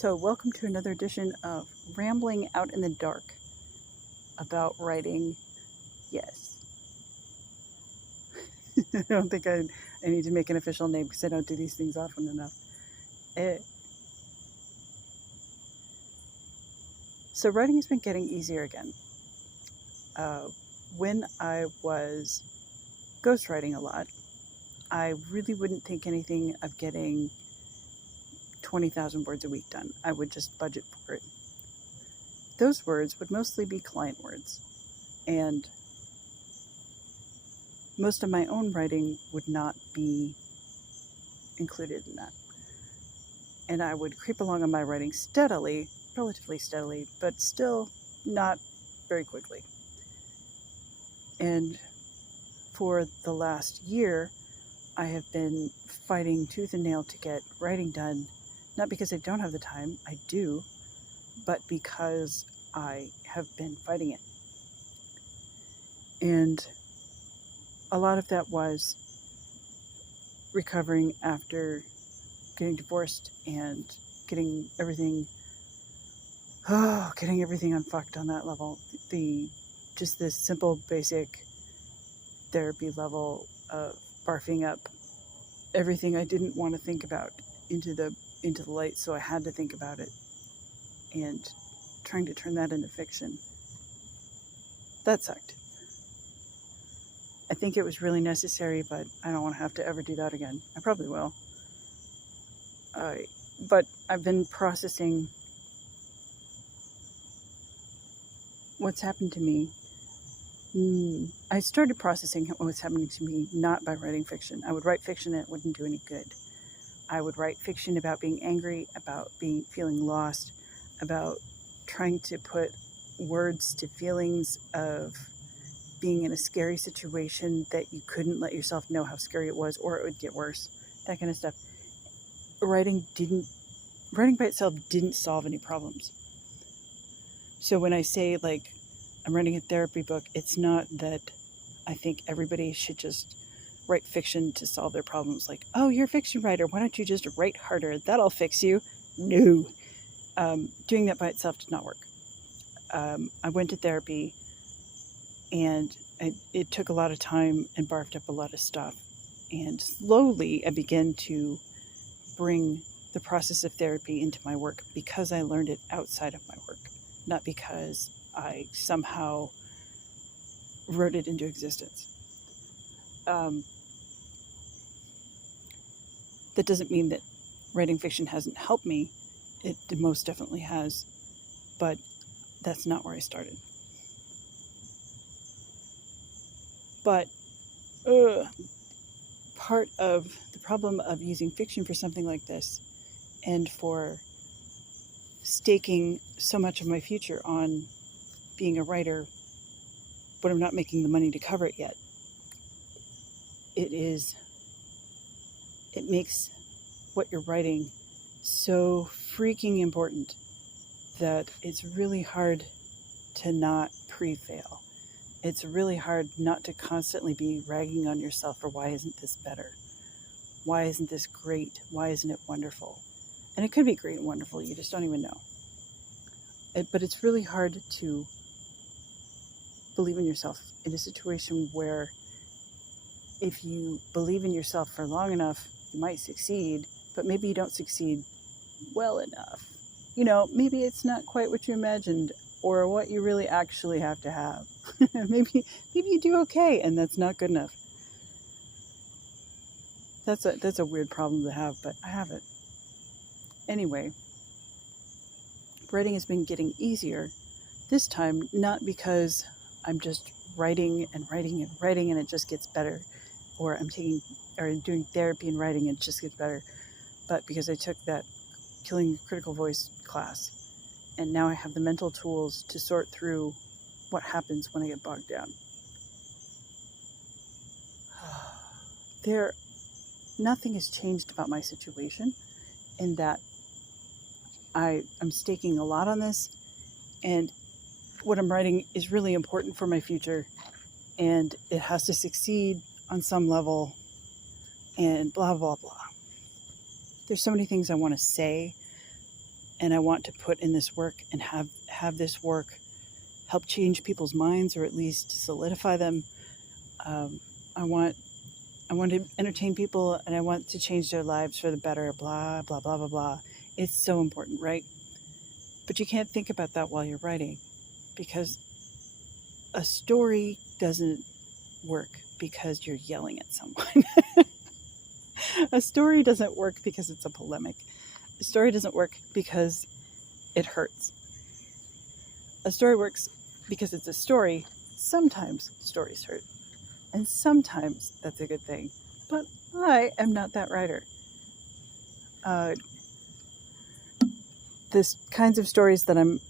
So, welcome to another edition of Rambling Out in the Dark about writing. Yes. I don't think I need to make an official name because I don't do these things often enough. So, writing has been getting easier again. When I was ghostwriting a lot, I really wouldn't think anything of getting 20,000 words a week done. I would just budget for it. Those words would mostly be client words, and most of my own writing would not be included in that. And I would creep along on my writing steadily, relatively steadily, but still not very quickly. And for the last year, I have been fighting tooth and nail to get writing done, not because I don't have the time, I do, but because I have been fighting it. And a lot of that was recovering after getting divorced and getting everything unfucked on that level. Just this simple, basic therapy level of barfing up everything I didn't want to think about into the light, so I had to think about it, and trying to turn that into fiction. That sucked. I think it was really necessary, but I don't want to have to ever do that again. I probably will. But I've been processing what's happened to me. I started processing what's happening to me not by writing fiction. I would write fiction and it wouldn't do any good. I would write fiction about being angry, about feeling lost, about trying to put words to feelings of being in a scary situation that you couldn't let yourself know how scary it was, or it would get worse. That kind of stuff. Writing by itself didn't solve any problems. So when I say, like, I'm writing a therapy book, it's not that I think everybody should just write fiction to solve their problems. Like, oh, you're a fiction writer, why don't you just write harder? That'll fix you. No. Doing that by itself did not work. I went to therapy, and it took a lot of time and barfed up a lot of stuff. And slowly I began to bring the process of therapy into my work because I learned it outside of my work, not because I somehow wrote it into existence. That doesn't mean that writing fiction hasn't helped me. It most definitely has, but that's not where I started. But part of the problem of using fiction for something like this, and for staking so much of my future on being a writer, but I'm not making the money to cover it yet, it makes what you're writing so freaking important that it's really hard to not pre-fail. It's really hard not to constantly be ragging on yourself for why isn't this better? Why isn't this great? Why isn't it wonderful? And it could be great and wonderful, you just don't even know. But it's really hard to believe in yourself in a situation where if you believe in yourself for long enough, you might succeed, but maybe you don't succeed well enough. Maybe it's not quite what you imagined or what you really actually have to have. maybe you do okay, and that's not good enough. That's a weird problem to have, but I have it. Anyway, writing has been getting easier. This time, not because I'm just writing and writing and writing and it just gets better, or I'm doing therapy and writing and it just gets better, but because I took that Killing Critical Voice class, and now I have the mental tools to sort through what happens when I get bogged down. Nothing has changed about my situation, in that I'm staking a lot on this, and what I'm writing is really important for my future, and it has to succeed on some level, and blah, blah, blah. There's so many things I want to say, and I want to put in this work and have this work help change people's minds, or at least solidify them. I want to entertain people, and I want to change their lives for the better, blah, blah, blah, blah, blah. It's so important, right? But you can't think about that while you're writing, because a story doesn't work because you're yelling at someone. A story doesn't work because it's a polemic. A story doesn't work because it hurts. A story works because it's a story. Sometimes stories hurt, and sometimes that's a good thing. But I am not that writer. This kinds of stories that I'm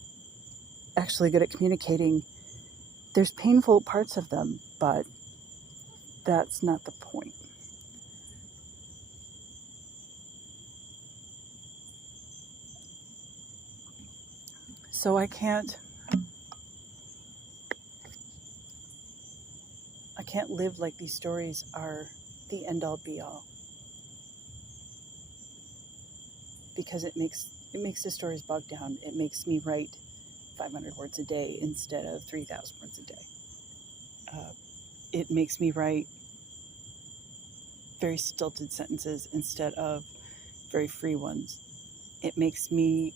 actually good at communicating, there's painful parts of them, but that's not the point. So I can't live like these stories are the end-all be-all, because it makes the stories bogged down. It makes me write 500 words a day instead of 3,000 words a day. It makes me write very stilted sentences instead of very free ones. It makes me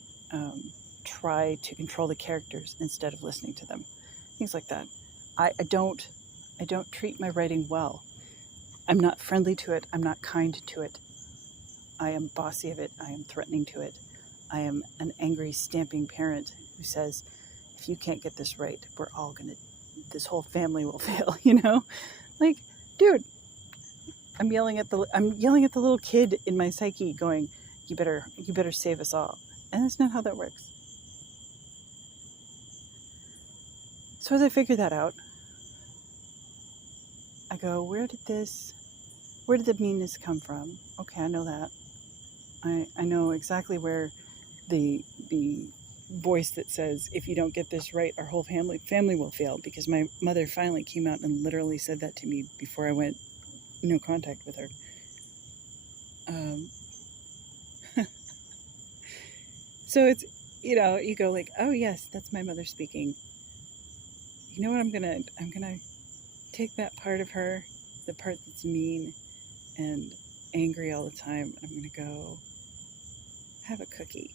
try to control the characters instead of listening to them. Things like that. I don't treat my writing well. I'm not friendly to it. I'm not kind to it. I am bossy of it. I am threatening to it. I am an angry, stamping parent who says, if you can't get this right, this whole family will fail, you know? Like, dude, I'm yelling at the little kid in my psyche going, you better save us all. And that's not how that works. So as I figure that out, I go, where did the meanness come from? Okay, I know that. I know exactly where the voice that says, if you don't get this right, our whole family will fail, because my mother finally came out and literally said that to me before I went no contact with her. So it's, you go like, oh yes, that's my mother speaking. You know what I'm gonna take that part of her, the part that's mean and angry all the time, and I'm gonna go have a cookie.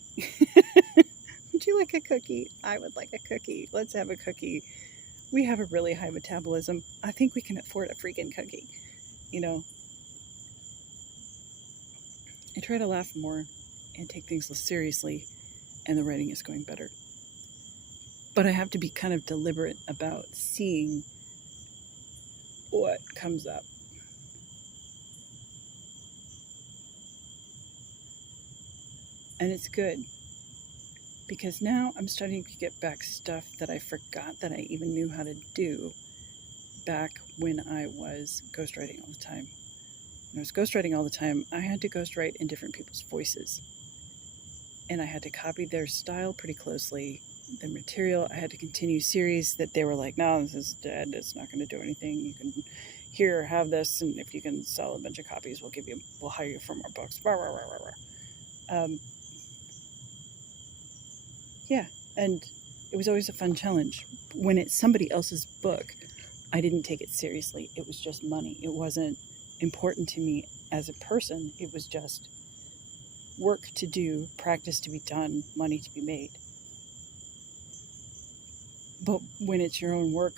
Would you like a cookie? I would like a cookie. Let's have a cookie. We have a really high metabolism. I think we can afford a freaking cookie. I try to laugh more and take things less seriously, and the writing is going better. But I have to be kind of deliberate about seeing what comes up. And it's good, because now I'm starting to get back stuff that I forgot that I even knew how to do back when I was ghostwriting all the time. When I was ghostwriting all the time, I had to ghostwrite in different people's voices. And I had to copy their style pretty closely, their material. I had to continue series that they were like, no, this is dead. It's not going to do anything. You can have this, and if you can sell a bunch of copies, we'll hire you for more books. Yeah, and it was always a fun challenge. When it's somebody else's book, I didn't take it seriously. It was just money. It wasn't important to me as a person. It was just work to do, practice to be done, money to be made. But when it's your own work,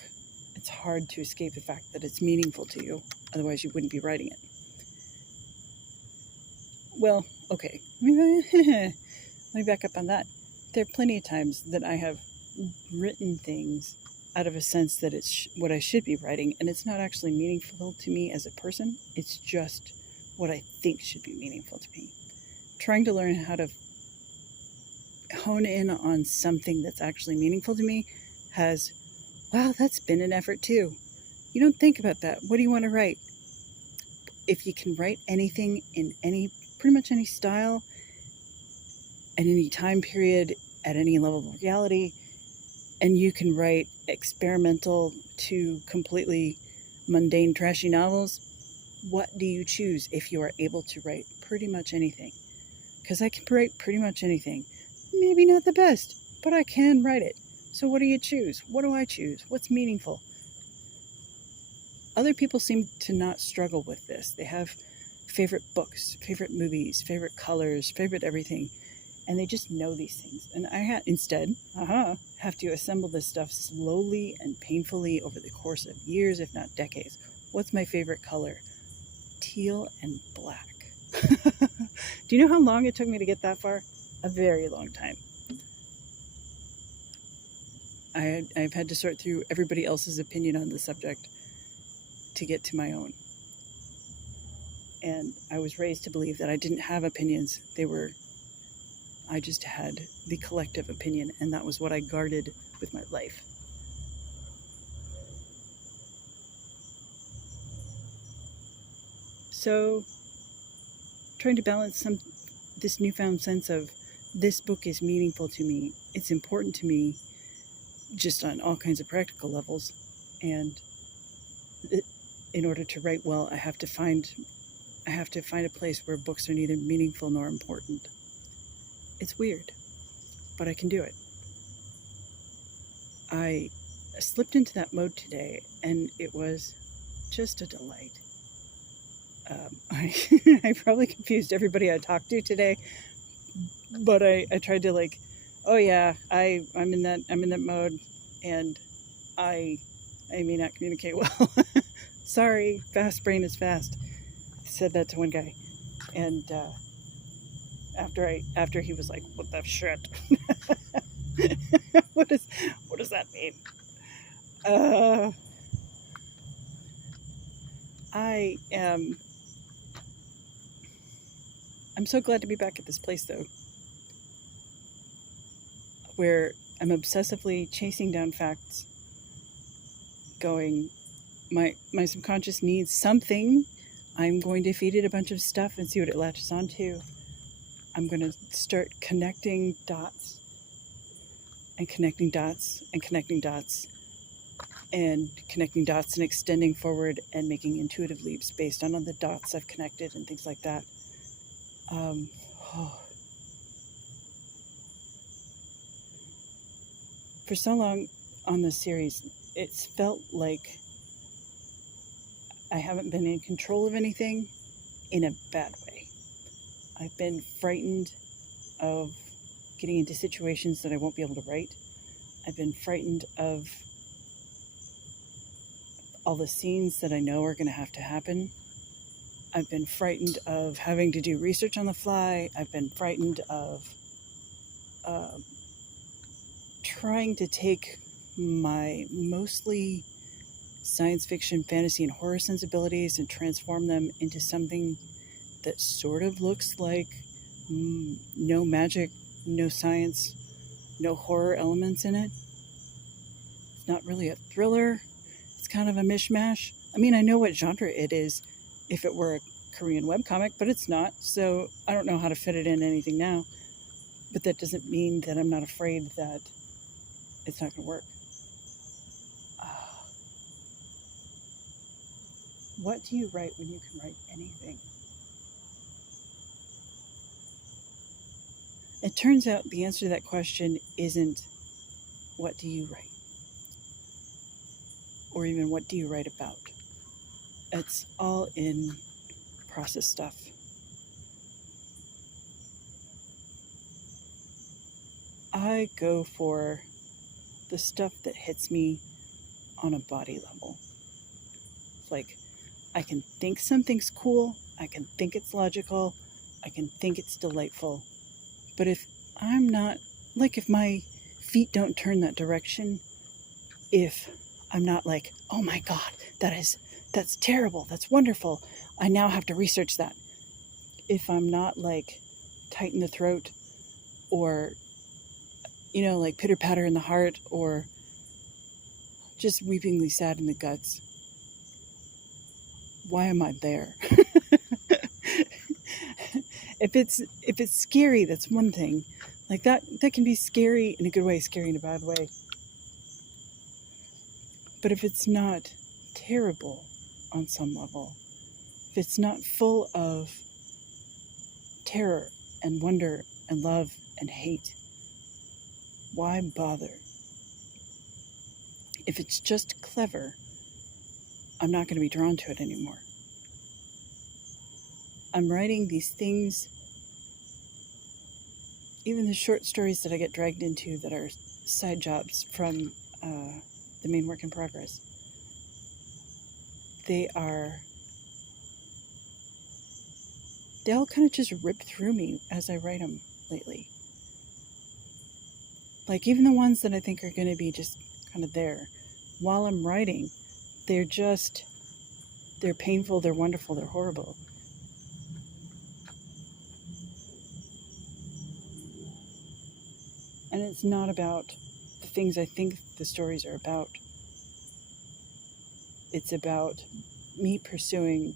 it's hard to escape the fact that it's meaningful to you. Otherwise, you wouldn't be writing it. Well, okay. Let me back up on that. There are plenty of times that I have written things out of a sense that it's what I should be writing, and it's not actually meaningful to me as a person. It's just what I think should be meaningful to me. Trying to learn how to hone in on something that's actually meaningful to me that's been an effort too. You don't think about that. What do you want to write? If you can write anything in pretty much any style, at any time period, at any level of reality, and you can write experimental to completely mundane, trashy novels, what do you choose if you are able to write pretty much anything? Because I can write pretty much anything. maybe not the best, but I can write it. So what do you choose? What do I choose? What's meaningful? Other people seem to not struggle with this. They have favorite books, favorite movies, favorite colors, favorite everything, and they just know these things. And I instead have to assemble this stuff slowly and painfully over the course of years, if not decades. What's my favorite color? Teal and black. Do you know how long it took me to get that far? A very long time. I've had to sort through everybody else's opinion on the subject to get to my own. And I was raised to believe that I didn't have opinions. I just had the collective opinion, and that was what I guarded with my life. So, trying to balance this newfound sense of this book is meaningful to me, it's important to me, just on all kinds of practical levels, and in order to write well, I have to find a place where books are neither meaningful nor important. It's weird, but I can do it. I slipped into that mode today, and it was just a delight. I probably confused everybody I talked to today, but I tried to oh yeah, I'm in that mode, and I may not communicate well. Sorry, fast brain is fast. I said that to one guy, and after he was like, "What the shit?" what does that mean? I'm so glad to be back at this place, though, where I'm obsessively chasing down facts, going, my subconscious needs something. I'm going to feed it a bunch of stuff and see what it latches onto. I'm going to start connecting dots and connecting dots and connecting dots and connecting dots and extending forward and making intuitive leaps based on the dots I've connected and things like that. For so long on this series, it's felt like I haven't been in control of anything in a bad way. I've been frightened of getting into situations that I won't be able to write. I've been frightened of all the scenes that I know are going to have to happen. I've been frightened of having to do research on the fly. I've been frightened of trying to take my mostly science fiction, fantasy, and horror sensibilities and transform them into something that sort of looks like no magic, no science, no horror elements in it. It's not really a thriller. It's kind of a mishmash. I mean, I know what genre it is if it were a Korean webcomic, but it's not, so I don't know how to fit it in anything now. But that doesn't mean that I'm not afraid that it's not going to work. What do you write when you can write anything? It turns out the answer to that question isn't what do you write? Or even what do you write about? It's all in process stuff. I go for the stuff that hits me on a body level. It's like, I can think something's cool, I can think it's logical, I can think it's delightful. But if I'm not, if my feet don't turn that direction, if I'm not like, oh my God, that's terrible, that's wonderful, I now have to research that. If I'm not tight in the throat, or, pitter patter in the heart, or just weepingly sad in the guts, why am I there? If it's scary, that's one thing. That can be scary in a good way, scary in a bad way. But if it's not terrible on some level, if it's not full of terror and wonder and love and hate, Why bother? If it's just clever, I'm not going to be drawn to it anymore. I'm writing these things, even the short stories that I get dragged into that are side jobs from the main work in progress. They all kind of just rip through me as I write them lately. Like even the ones that I think are going to be just kind of there, while I'm writing, they're painful, they're wonderful, they're horrible. And it's not about the things I think the stories are about. It's about me pursuing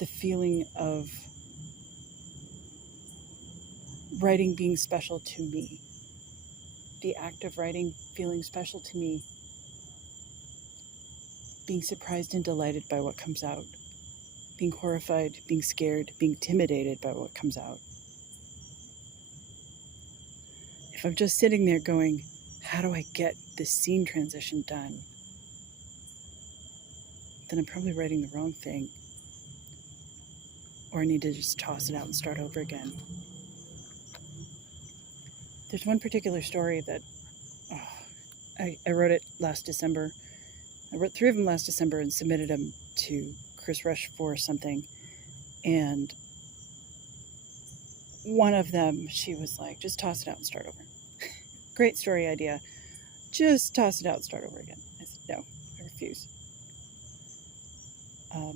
the feeling of writing being special to me. The act of writing feeling special to me. Being surprised and delighted by what comes out. Being horrified, being scared, being intimidated by what comes out. If I'm just sitting there going, how do I get this scene transition done? Then I'm probably writing the wrong thing. Or I need to just toss it out and start over again. There's one particular story that I wrote it last December. I wrote 3 of them last December and submitted them to Chris Rush for something. And one of them, she was like, just toss it out and start over. Great story idea. Just toss it out and start over again. I said, no, I refuse.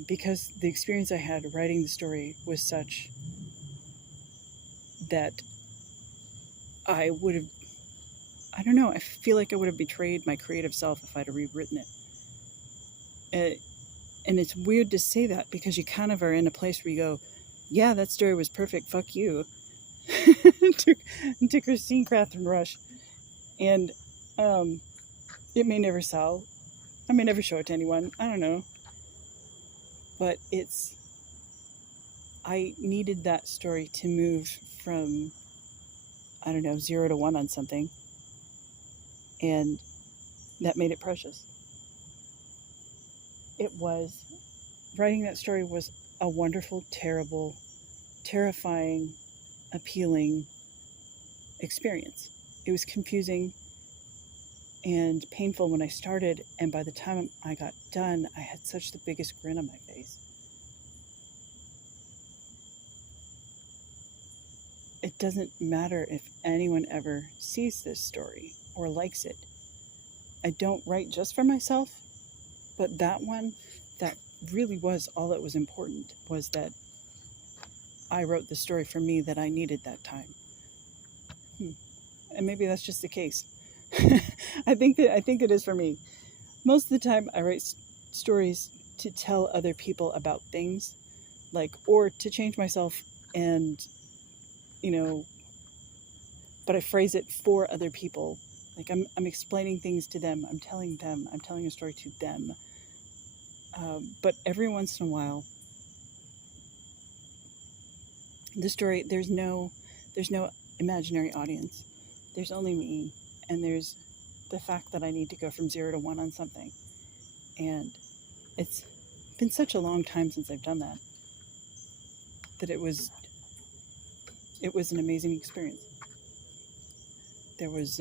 Because the experience I had writing the story was such that I would have, I don't know, I feel like I would have betrayed my creative self if I'd have rewritten it. And it's weird to say that because you kind of are in a place where you go, yeah, that story was perfect, fuck you. to Christine Catherine Rush. And it may never sell. I may never show it to anyone. I don't know. But I needed that story to move from, 0 to 1 on something. And that made it precious. Writing that story was a wonderful, terrible, terrifying, appealing experience. It was confusing and painful when I started, and by the time I got done, I had such the biggest grin on my face. It doesn't matter if anyone ever sees this story or likes it. I don't write just for myself, but that one, that really was all that was important, was that I wrote the story for me that I needed that time. And maybe that's just the case. I think it is for me. Most of the time I write stories to tell other people about things, or to change myself and, but I phrase it for other people. I'm explaining things to them. I'm telling a story to them. But every once in a while, the story, there's no imaginary audience. There's only me, and there's the fact that I need to go from 0 to 1 on something. And it's been such a long time since I've done that it was an amazing experience. There was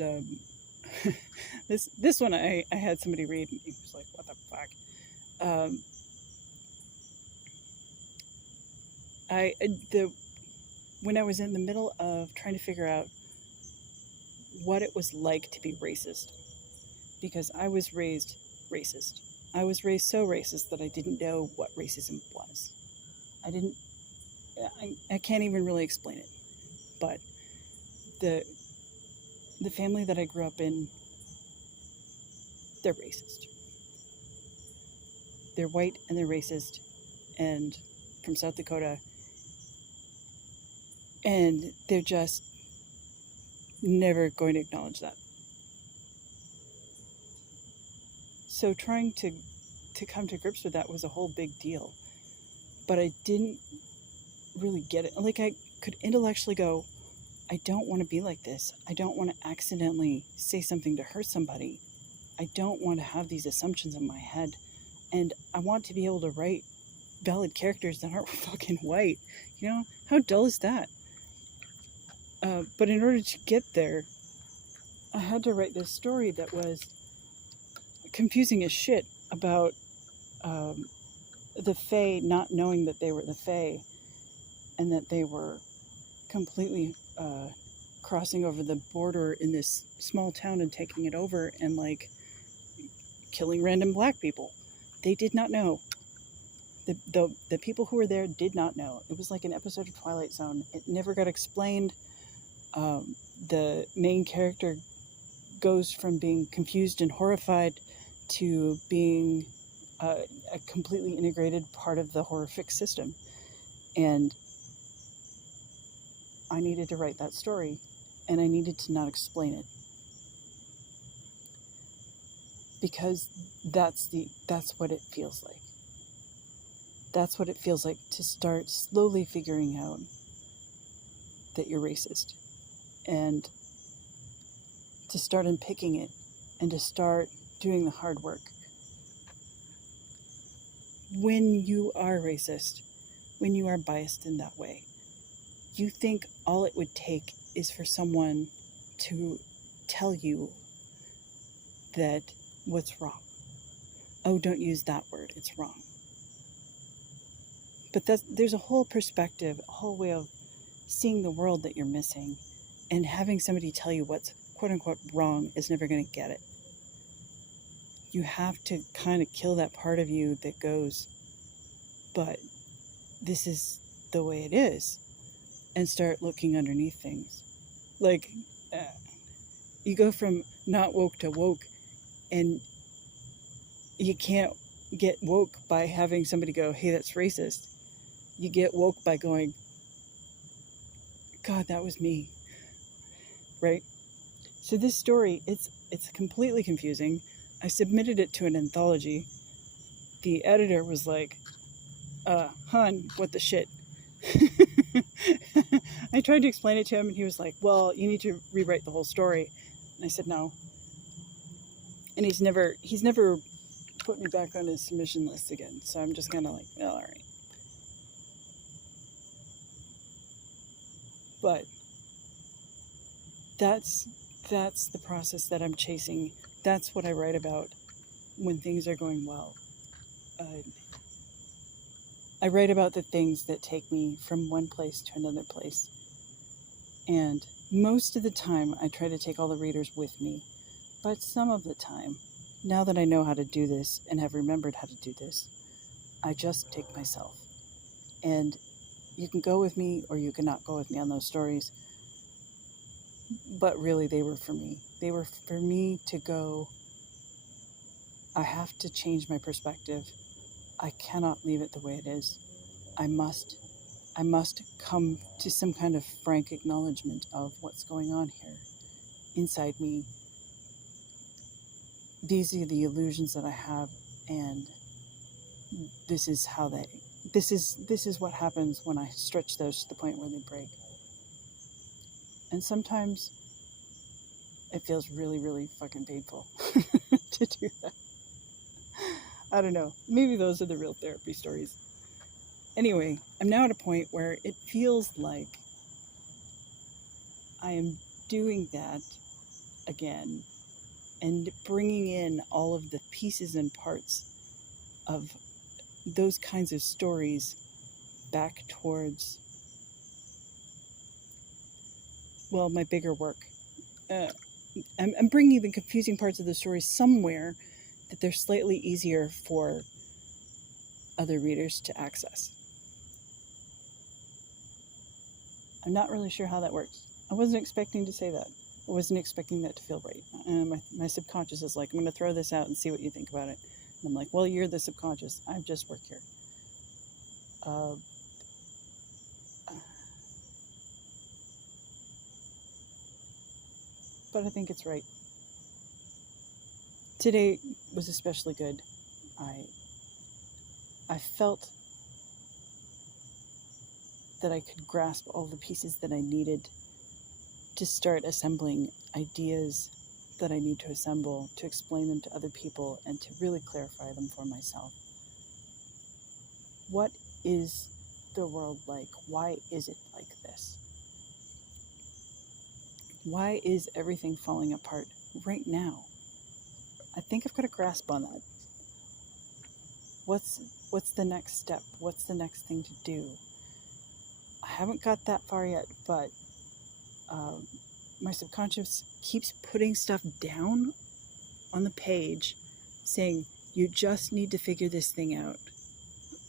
this one I had somebody read, and he was like, what the fuck? When I was in the middle of trying to figure out what it was like to be racist, because I was raised racist. I was raised so racist that I didn't know what racism was. I can't even really explain it. But the family that I grew up in, they're racist. They're white and they're racist, and from South Dakota, and they're just never going to acknowledge that. So trying to come to grips with that was a whole big deal. But I didn't really get it. I could intellectually go, I don't want to be like this. I don't want to accidentally say something to hurt somebody. I don't want to have these assumptions in my head. And I want to be able to write valid characters that aren't fucking white. You know, how dull is that? But in order to get there, I had to write this story that was confusing as shit about the Fae not knowing that they were the Fae, and that they were completely crossing over the border in this small town and taking it over and like killing random black people. They did not know. The people who were there did not know. It was like an episode of Twilight Zone. It never got explained. The main character goes from being confused and horrified to being a completely integrated part of the horrific system. And I needed to write that story, and I needed to not explain it, because that's what it feels like. That's what it feels like to start slowly figuring out that you're racist, and to start unpicking it, and to start doing the hard work. When you are racist, when you are biased in that way, you think all it would take is for someone to tell you that what's wrong. Oh, don't use that word, it's wrong. But there's a whole perspective, a whole way of seeing the world that you're missing, and having somebody tell you what's quote-unquote wrong is never going to get it. You have to kind of kill that part of you that goes, but this is the way it is, and start looking underneath things. Like, you go from not woke to woke, and you can't get woke by having somebody go, hey, that's racist. You get woke by going, God, that was me. Right? So this story, it's completely confusing. I submitted it to an anthology. The editor was like, hun, what the shit? I tried to explain it to him, and he was like, well, you need to rewrite the whole story. And I said, no. And he's never put me back on his submission list again. So I'm just kind of like, well, all right. But that's the process that I'm chasing. That's what I write about when things are going well. I write about the things that take me from one place to another place. And most of the time, I try to take all the readers with me. But some of the time, now that I know how to do this and have remembered how to do this, I just take myself. And you can go with me or you cannot go with me on those stories. But really, they were for me. They were for me to go, I have to change my perspective. I cannot leave it the way it is. I must come to some kind of frank acknowledgement of what's going on here inside me. These are the illusions that I have, and this is what happens when I stretch those to the point where they break. And sometimes it feels really, really fucking painful to do that. I don't know. Maybe those are the real therapy stories. Anyway, I'm now at a point where it feels like I am doing that again and bringing in all of the pieces and parts of those kinds of stories back towards, well, my bigger work. I'm bringing the confusing parts of the story somewhere that they're slightly easier for other readers to access. I'm not really sure how that works. I wasn't expecting to say that. I wasn't expecting that to feel right. My subconscious is like, I'm going to throw this out and see what you think about it. And I'm like, well, you're the subconscious. I just work here. But I think it's right. Today was especially good. I felt that I could grasp all the pieces that I needed to start assembling ideas that I need to assemble to explain them to other people and to really clarify them for myself. What is the world like? Why is it like this? Why is everything falling apart right now? I think I've got a grasp on that. What's the next step? What's the next thing to do? I haven't got that far yet, but my subconscious keeps putting stuff down on the page saying, you just need to figure this thing out.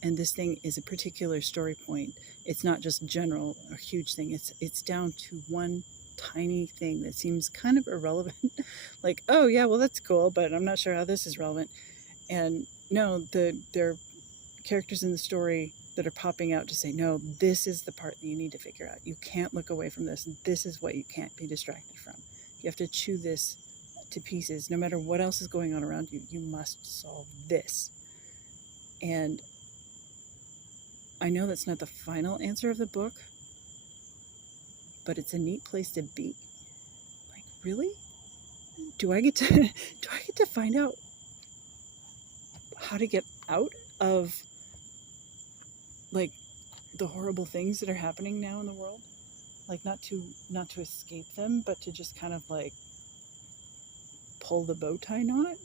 And this thing is a particular story point. It's not just general or huge thing. It's down to one tiny thing that seems kind of irrelevant. Like, oh yeah, well that's cool, but I'm not sure how this is relevant. And no, there are characters in the story that are popping out to say, no, this is the part that you need to figure out. You can't look away from this. This is what you can't be distracted from. You have to chew this to pieces. No matter what else is going on around you, you must solve this. And I know that's not the final answer of the book, but it's a neat place to be. Like, really? Do I get to find out how to get out of like the horrible things that are happening now in the world? Like not to escape them, but to just kind of like pull the bow tie knot?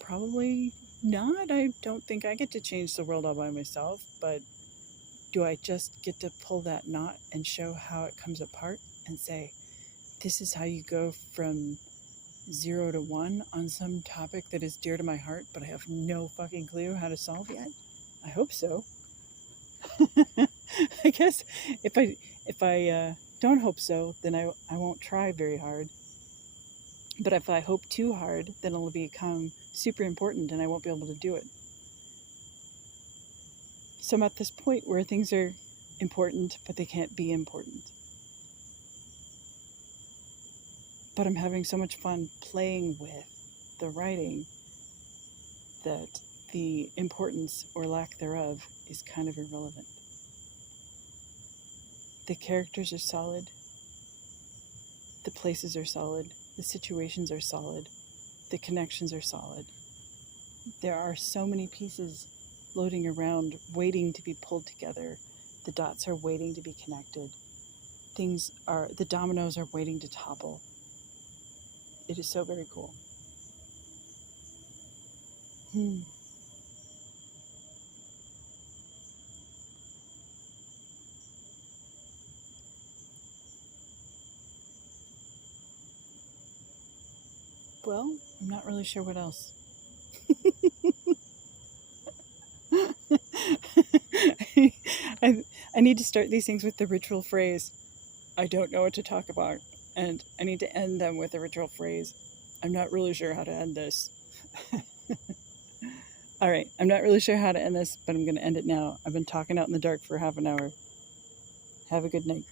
Probably not. I don't think I get to change the world all by myself, but do I just get to pull that knot and show how it comes apart and say, this is how you go from 0 to 1 on some topic that is dear to my heart, but I have no fucking clue how to solve yet? I hope so. I guess if I don't hope so, then I won't try very hard. But if I hope too hard, then it'll become super important and I won't be able to do it. So I'm at this point where things are important, but they can't be important. But I'm having so much fun playing with the writing that the importance or lack thereof is kind of irrelevant. The characters are solid. The places are solid. The situations are solid. The connections are solid. There are so many pieces floating around, waiting to be pulled together. The dots are waiting to be connected. The dominoes are waiting to topple. It is so very cool. Well, I'm not really sure what else. I need to start these things with the ritual phrase, I don't know what to talk about, and I need to end them with the ritual phrase, I'm not really sure how to end this. All right, I'm not really sure how to end this, but I'm going to end it now. I've been talking out in the dark for half an hour. Have a good night.